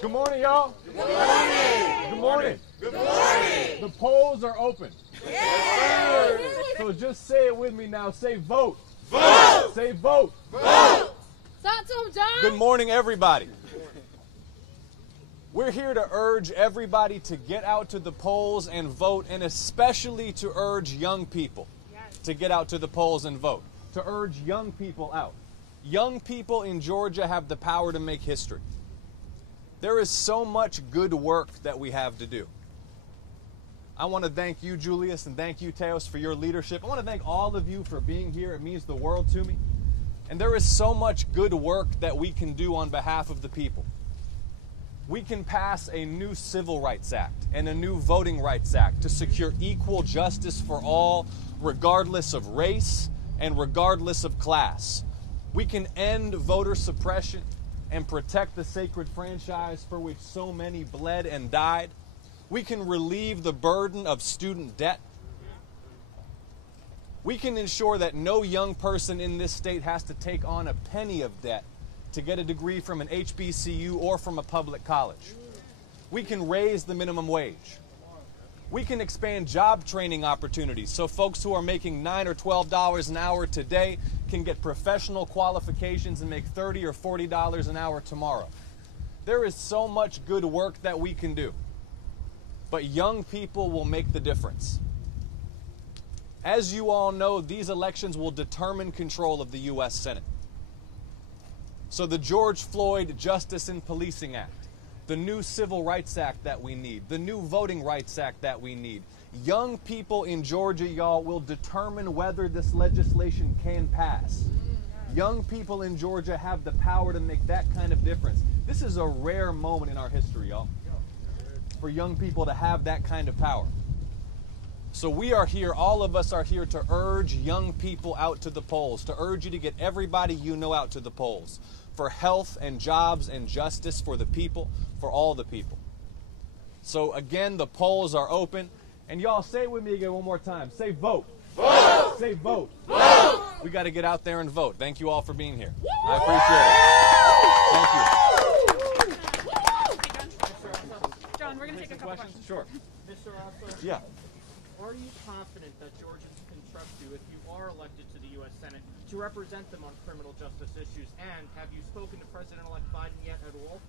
Good morning, y'all. Good morning. Good morning. Good morning. The polls are open. Yes. So just say it with me now. Say vote. Vote. Say vote. Vote. Talk to him, John. Good morning, everybody. We're here to urge everybody to get out to the polls and vote, and especially to urge young people to get out to the polls and vote. To urge young people out. Young people in Georgia have the power to make history. There is so much good work that we have to do. I want to thank you, Julius, and thank you, Teos, for your leadership. I want to thank all of you for being here. It means the world to me. And there is so much good work that we can do on behalf of the people. We can pass a new Civil Rights Act and a new Voting Rights Act to secure equal justice for all, regardless of race and regardless of class. We can end voter suppression and protect the sacred franchise for which so many bled and died. We can relieve the burden of student debt. We can ensure that no young person in this state has to take on a penny of debt to get a degree from an HBCU or from a public college. We can raise the minimum wage. We can expand job training opportunities so folks who are making $9 or $12 an hour today can get professional qualifications and make $30 or $40 an hour tomorrow. There is so much good work that we can do, but young people will make the difference. As you all know, these elections will determine control of the U.S. Senate. So the George Floyd Justice and Policing Act, the new Civil Rights Act that we need, the new Voting Rights Act that we need, young people in Georgia, y'all, will determine whether this legislation can pass. Young people in Georgia have the power to make that kind of difference. This is a rare moment in our history, y'all, for young people to have that kind of power. So we are here, all of us are here to urge young people out to the polls, to urge you to get everybody you know out to the polls for health and jobs and justice for the people, for all the people. So again, the polls are open. And y'all say it with me again one more time. Say vote. Vote. Say vote. Vote. We got to get out there and vote. Thank you all for being here. I appreciate it. Thank you. John, we're going to take a couple questions. Sure. Mr. Ossoff, Yeah. are you confident that Georgians can trust you if you are elected to the U.S. Senate to represent them on criminal justice issues? And have you spoken to President-elect Biden yet at all?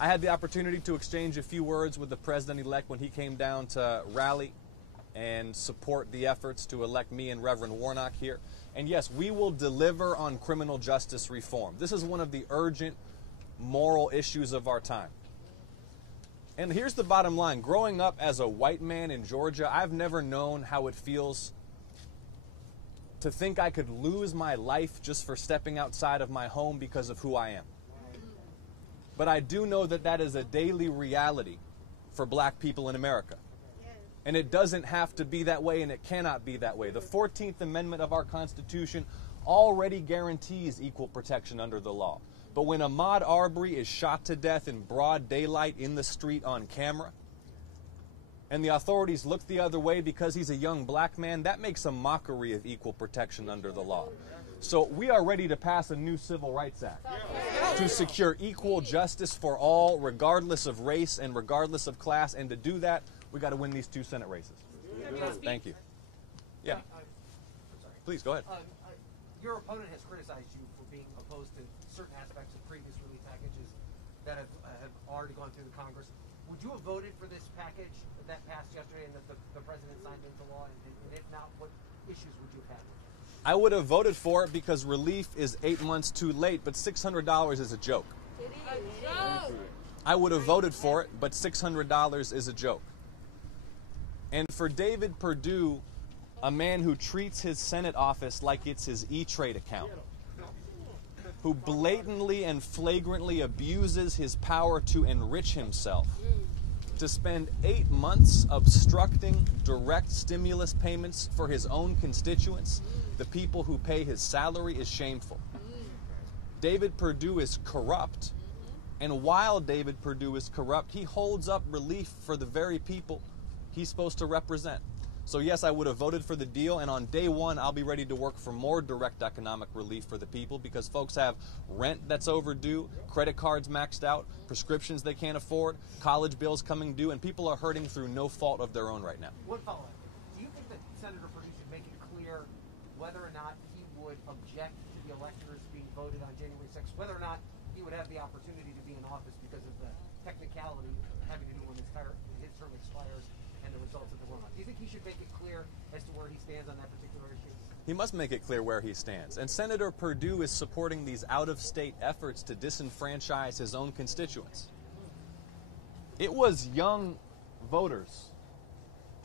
I had the opportunity to exchange a few words with the president-elect when he came down to rally and support the efforts to elect me and Reverend Warnock here. And yes, we will deliver on criminal justice reform. This is one of the urgent moral issues of our time. And here's the bottom line. Growing up as a white man in Georgia, I've never known how it feels to think I could lose my life just for stepping outside of my home because of who I am. But I do know that that is a daily reality for black people in America. And it doesn't have to be that way, and it cannot be that way. The 14th Amendment of our Constitution already guarantees equal protection under the law. But when Ahmaud Arbery is shot to death in broad daylight in the street on camera, and the authorities look the other way because he's a young black man, that makes a mockery of equal protection under the law. So we are ready to pass a new Civil Rights Act to secure equal justice for all, regardless of race and regardless of class. And to do that, we got to win these 2 Senate races. Thank you. Yeah. Please, go ahead. Your opponent has criticized you for being opposed to certain aspects of previous relief packages that have already gone through the Congress. Would you have voted for this package that passed yesterday and that the president signed into law? And if not, what issues would you have had with it? I would have voted for it because relief is 8 months too late, but $600 is a joke. It is a joke. I would have voted for it, but $600 is a joke. And for David Perdue, a man who treats his Senate office like it's his E-Trade account, who blatantly and flagrantly abuses his power to enrich himself, to spend 8 months obstructing direct stimulus payments for his own constituents, the people who pay his salary, is shameful. David Perdue is corrupt, and while David Perdue is corrupt, he holds up relief for the very people he's supposed to represent. So yes, I would have voted for the deal, and on day one, I'll be ready to work for more direct economic relief for the people because folks have rent that's overdue, credit cards maxed out, prescriptions they can't afford, college bills coming due, and people are hurting through no fault of their own right now. One follow-up. Do you think that Senator Perdue should make it clear whether or not he would object to the electors being voted on January 6th, whether or not he would have the opportunity to be in office because of the technicality having to do when his term expires and the results of the runoff? Do you think he should make it clear as to where he stands on that particular issue? He must make it clear where he stands. And Senator Perdue is supporting these out-of-state efforts to disenfranchise his own constituents. It was young voters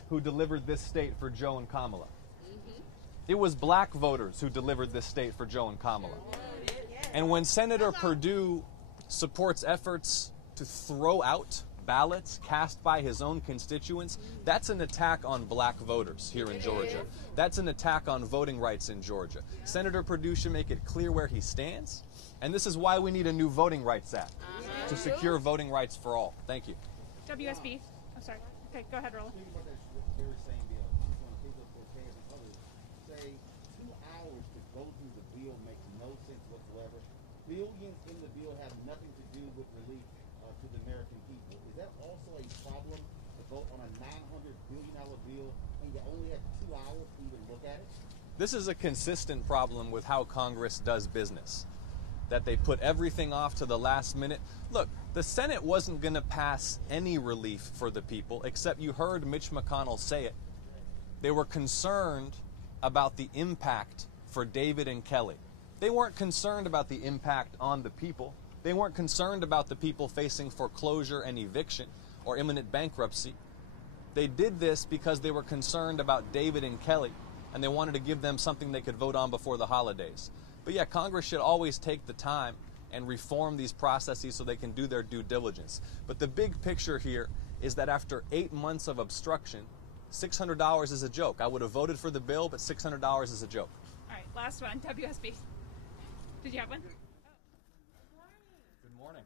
who delivered this state for Joe and Kamala. It was black voters who delivered this state for Joe and Kamala. And when Senator Perdue supports efforts to throw out ballots cast by his own constituents, that's an attack on black voters here in Georgia. That's an attack on voting rights in Georgia. Senator Perdue should make it clear where he stands, and this is why we need a new Voting Rights Act to secure voting rights for all. Thank you. WSB. Oh, sorry. Okay, go ahead, Roland. Very same bill. I just want to pick up for Ted and others. Say 2 hours to go through the bill makes no sense whatsoever. Billions in the bill have nothing to do with relief to the American people. Is that also a problem to vote on a $900 billion bill and you only have 2 hours to even look at it? This is a consistent problem with how Congress does business, that they put everything off to the last minute. Look, the Senate wasn't going to pass any relief for the people, except you heard Mitch McConnell say it. They were concerned about the impact for David and Kelly. They weren't concerned about the impact on the people. They weren't concerned about the people facing foreclosure and eviction or imminent bankruptcy. They did this because they were concerned about David and Kelly, and they wanted to give them something they could vote on before the holidays. But yeah, Congress should always take the time and reform these processes so they can do their due diligence. But the big picture here is that after 8 months of obstruction, $600 is a joke. I would have voted for the bill, but $600 is a joke. All right, last one. WSB. Did you have one? Good morning.